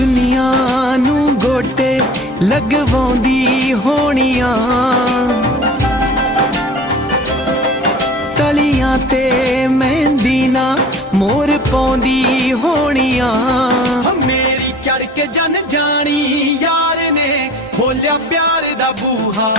ਚੁੰਨੀਆਂ ਨੂੰ ਗੋਟੇ ਲਗਵਾਉਂਦੀ ਹੋਣੀਆਂ, ਤਲੀਆਂ ਤੇ ਮਹਿੰਦੀ ਨਾ ਮੋਰ ਪਾਉਂਦੀ ਹੋਣੀਆਂ। ਮੇਰੀ ਚੜ ਕੇ ਜਨ ਜਾਣੀ ਯਾਰ ਨੇ ਖੋਲਿਆ ਪਿਆਰ ਦਾ ਬੂਹਾ।